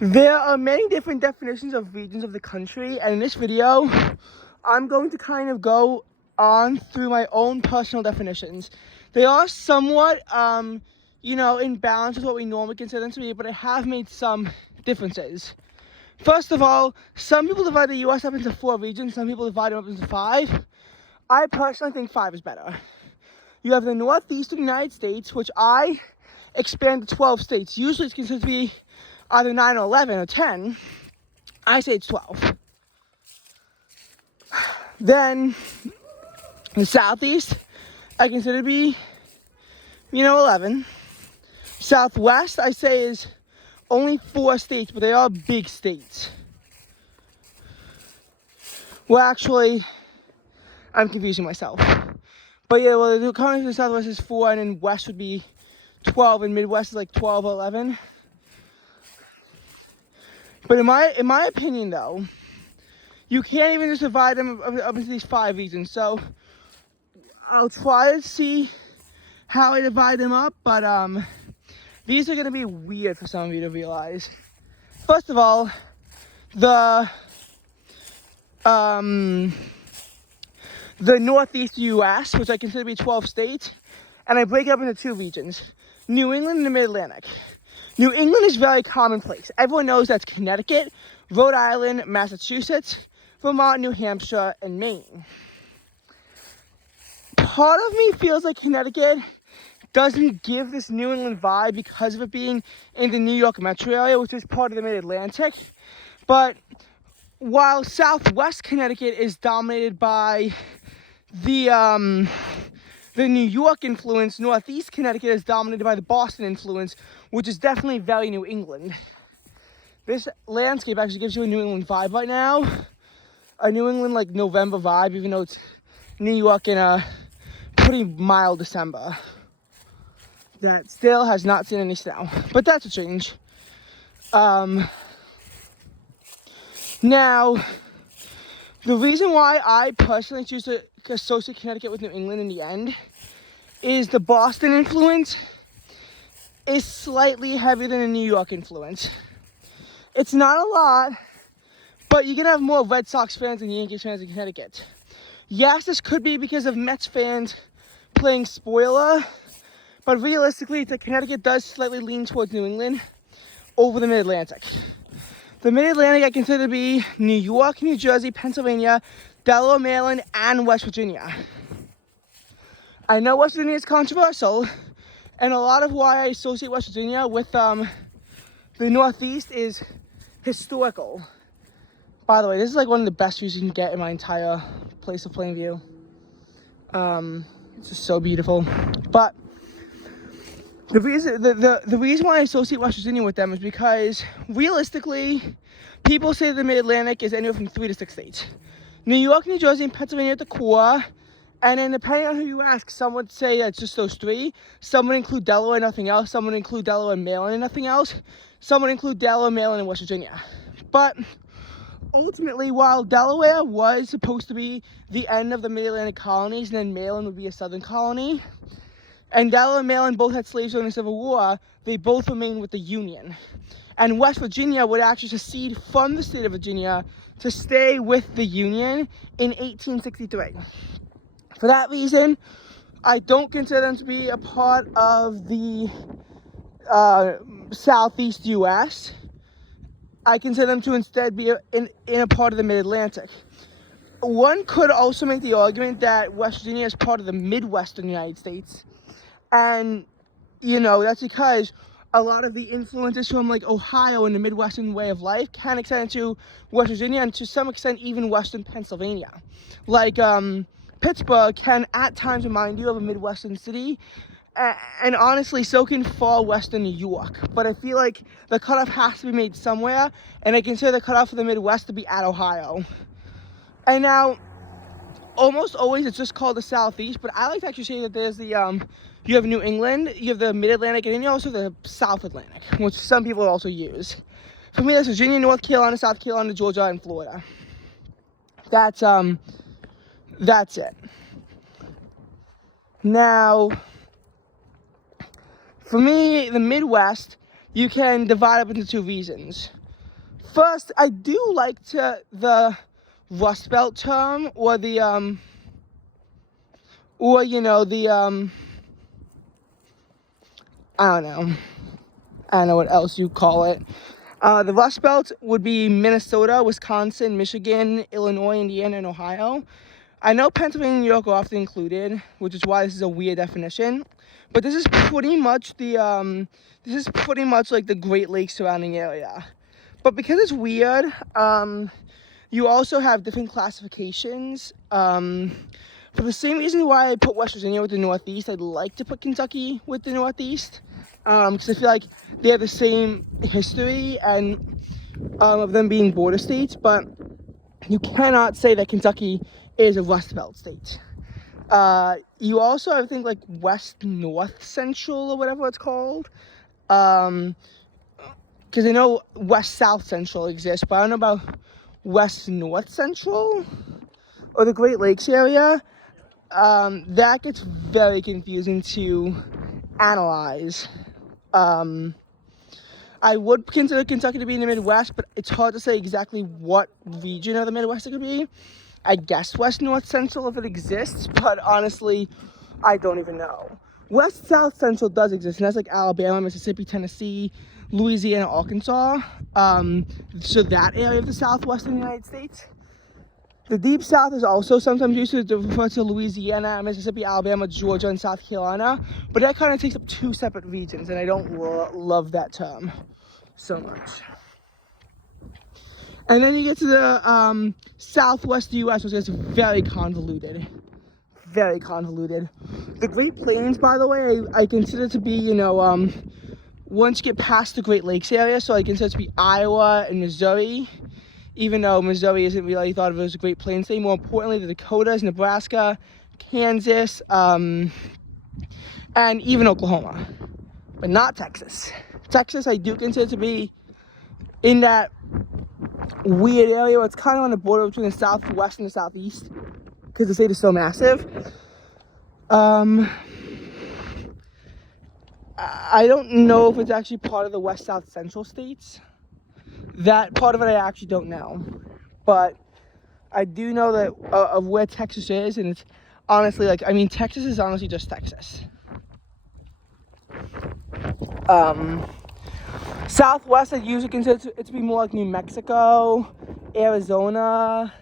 There are many different definitions of regions of the country, and in this video, I'm going to kind of go on through my own personal definitions. They are somewhat, in balance with what we normally consider them to be, but I have made some differences. First of all, some people divide the U.S. up into 4 regions, some people divide them up into 5. I personally think 5 is better. You have the northeastern United States, which I expand to 12 states. Usually it's considered to be either 9 or 11 or 10. I say it's 12. Then the southeast, I consider to be, 11. Southwest, I say, is only 4 states, but they are big states. Well, actually, I'm confusing myself. But yeah, well, the currently the Southwest is 4, and then West would be 12, and Midwest is like 12 or 11. But in my opinion, though, you can't even just divide them up into these 5 regions. So I'll try to see how I divide them up, but these are going to be weird for some of you to realize. First of all, the Northeast U.S., which I consider to be 12 states, and I break it up into 2 regions, New England and the Mid-Atlantic. New England is very commonplace. Everyone knows that's Connecticut, Rhode Island, Massachusetts, Vermont, New Hampshire, and Maine. Part of me feels like Connecticut doesn't give this New England vibe because of it being in the New York metro area, which is part of the Mid-Atlantic. But while Southwest Connecticut is dominated by the New York influence, Northeast Connecticut is dominated by the Boston influence, which is definitely very New England. This landscape actually gives you a New England vibe right now. A New England, like, November vibe, even though it's New York in a pretty mild December. That still has not seen any snow, but that's a change. Now, the reason why I personally choose to associate Connecticut with New England in the end is the Boston influence is slightly heavier than the New York influence. It's not a lot, but you're gonna have more Red Sox fans than Yankees fans in Connecticut. Yes, this could be because of Mets fans playing spoiler, but realistically, the Connecticut does slightly lean towards New England over the Mid-Atlantic. The Mid-Atlantic I consider to be New York, New Jersey, Pennsylvania, Delaware, Maryland, and West Virginia. I know West Virginia is controversial, and a lot of why I associate West Virginia with the Northeast is historical. By the way, this is like one of the best views you can get in my entire place of Plainview. It's just so beautiful. But the reason why I associate West Virginia with them is because realistically, people say the Mid-Atlantic is anywhere from 3 to 6 states. New York, New Jersey, and Pennsylvania at the core. And then depending on who you ask, some would say that's just those 3. Some would include Delaware and nothing else. Some would include Delaware and Maryland and nothing else. Some would include Delaware, Maryland, and West Virginia. But ultimately, while Delaware was supposed to be the end of the Mid-Atlantic colonies, and then Maryland would be a southern colony, and Delaware and Maryland both had slaves during the Civil War, they both remained with the Union. And West Virginia would actually secede from the state of Virginia to stay with the Union in 1863. For that reason, I don't consider them to be a part of the Southeast U.S. I consider them to instead be in a part of the Mid-Atlantic. One could also make the argument that West Virginia is part of the Midwestern United States. And, that's because a lot of the influences from, like, Ohio and the Midwestern way of life can extend to West Virginia and to some extent even Western Pennsylvania. Like, Pittsburgh can at times remind you of a Midwestern city, and honestly, so can far western New York. But I feel like the cutoff has to be made somewhere, and I consider the cutoff for the Midwest to be at Ohio. And now, almost always it's just called the Southeast, but I like to actually say that there's the, you have New England, you have the Mid-Atlantic, and then you also have the South Atlantic, which some people also use. For me, that's Virginia, North Carolina, South Carolina, Georgia, and Florida. That's it. Now, for me, the Midwest, you can divide up into 2 regions. First, I do like the Rust Belt term, or the I don't know what else you call it. The Rust Belt would be Minnesota, Wisconsin, Michigan, Illinois, Indiana, and Ohio. I know Pennsylvania and New York are often included, which is why this is a weird definition. But this is pretty much like the Great Lakes surrounding area. But because it's weird, you also have different classifications. For the same reason why I put West Virginia with the Northeast, I'd like to put Kentucky with the Northeast. Because I feel like they have the same history and of them being border states, but you cannot say that Kentucky is a Rust Belt state. You also have, I think, like West North Central or whatever it's called. Because I know West South Central exists, but I don't know about West North Central or the Great Lakes area. That gets very confusing to analyze. I would consider Kentucky to be in the Midwest, but it's hard to say exactly what region of the Midwest it could be. I guess West North Central if it exists, but honestly, I don't even know. West South Central does exist, and that's like Alabama, Mississippi, Tennessee, Louisiana, Arkansas. So that area of the Southwestern United States. The Deep South is also sometimes used to refer to Louisiana, Mississippi, Alabama, Georgia, and South Carolina, but that kind of takes up two separate regions, and I don't love that term so much. And then you get to the Southwest U.S., which is very convoluted. Very convoluted. The Great Plains, by the way, I consider to be, once you get past the Great Lakes area, so I consider it to be Iowa and Missouri. Even though Missouri isn't really thought of as a Great Plains state. More importantly, the Dakotas, Nebraska, Kansas, and even Oklahoma. But not Texas. Texas, I do consider to be in that weird area where it's kind of on the border between the Southwest and the Southeast, because the state is so massive. I don't know if it's actually part of the West-South Central states. That part of it I actually don't know, but I do know that of where Texas is, and it's honestly Texas is honestly just Texas. Southwest, I usually consider it to be more like New Mexico, Arizona,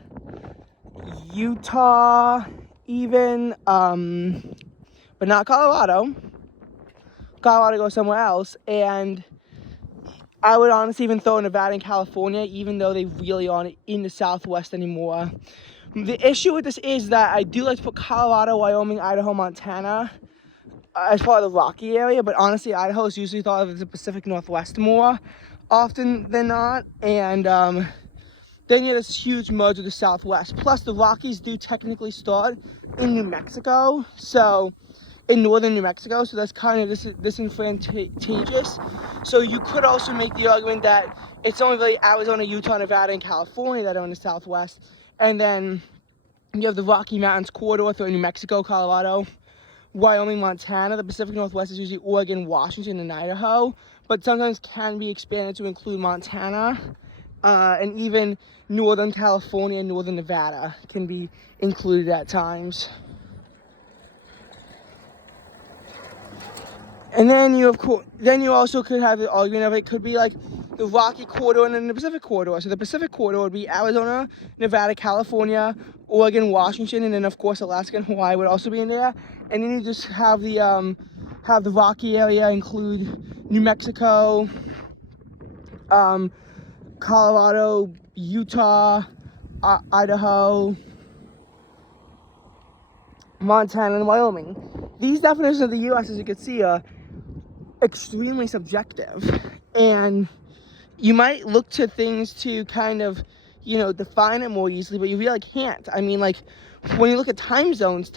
Utah, even, but not Colorado. Colorado goes somewhere else, and I would honestly even throw Nevada and California, even though they really aren't in the Southwest anymore. The issue with this is that I do like to put Colorado, Wyoming, Idaho, Montana as part of the Rocky area, but honestly, Idaho is usually thought of as the Pacific Northwest more often than not, and then you have this huge merge with the Southwest. Plus, the Rockies do technically start in New Mexico, so in northern New Mexico, so that's kind of disadvantageous. So you could also make the argument that it's only really Arizona, Utah, Nevada, and California that are in the Southwest, and then you have the Rocky Mountains corridor through New Mexico, Colorado, Wyoming, Montana. The Pacific Northwest is usually Oregon, Washington, and Idaho, but sometimes can be expanded to include Montana, and even Northern California and Northern Nevada can be included at times. And then you also could have the argument of it could be like the Rocky corridor and then the Pacific corridor. So the Pacific corridor would be Arizona, Nevada, California, Oregon, Washington, and then of course Alaska and Hawaii would also be in there. And then you just have the Rocky area include New Mexico, Colorado, Utah, Idaho, Montana, and Wyoming. These definitions of the U.S., as you can see, are extremely subjective, and you might look to things to kind of, define it more easily, but you really can't. I mean, like, when you look at time zones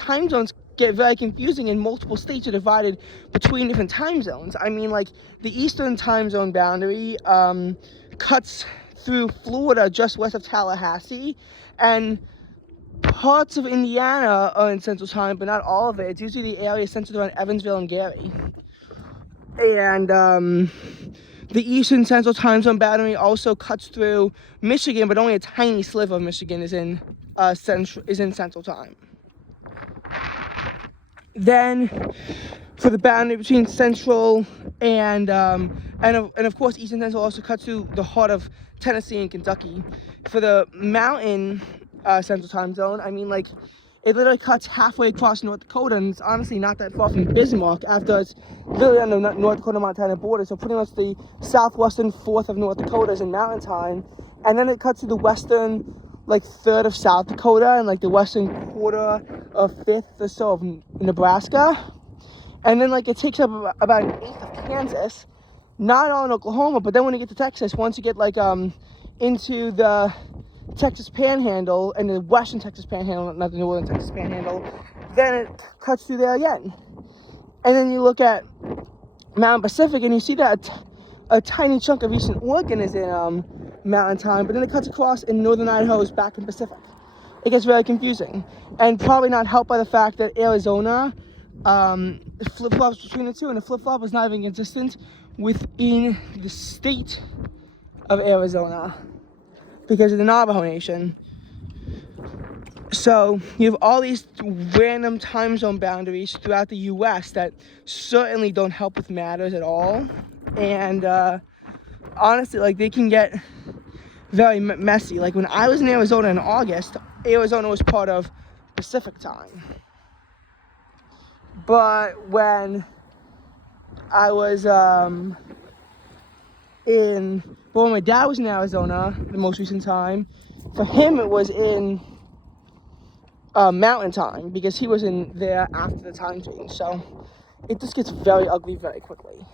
get very confusing, and multiple states are divided between different time zones. I mean, like, the Eastern time zone boundary cuts through Florida just west of Tallahassee, and parts of Indiana are in Central Time, but not all of it. It's usually the area centered around Evansville and Gary. And The Eastern Central Time Zone boundary also cuts through Michigan, but only a tiny sliver of Michigan is in Central Time. Then, for the boundary between Central and of course Eastern Central also cuts through the heart of Tennessee and Kentucky. For the Mountain Central Time Zone, I mean, like, it literally cuts halfway across North Dakota, and it's honestly not that far from Bismarck after it's literally on the North Dakota-Montana border. So pretty much the southwestern fourth of North Dakota is in Mountain Time, and then it cuts to the western, like, third of South Dakota and like the western quarter of fifth or so of Nebraska, and then like it takes up about an eighth of Kansas, not all in Oklahoma, but then when you get to Texas, once you get like into the Texas Panhandle and the western Texas Panhandle, not the northern Texas Panhandle, then it cuts through there again. And then you look at Mountain Pacific and you see that a tiny chunk of Eastern Oregon is in Mountain Time, but then it cuts across and northern Idaho is back in Pacific. It gets very confusing, and probably not helped by the fact that Arizona flip-flops between the two, and the flip-flop is not even consistent within the state of Arizona because of the Navajo Nation. So you have all these random time zone boundaries throughout the U.S. that certainly don't help with matters at all, and honestly, like, they can get very messy. Like, when I was in Arizona in August, Arizona was part of Pacific Time, but when I was when my dad was in Arizona the most recent time, for him it was in Mountain Time because he was in there after the time change. So it just gets very ugly very quickly.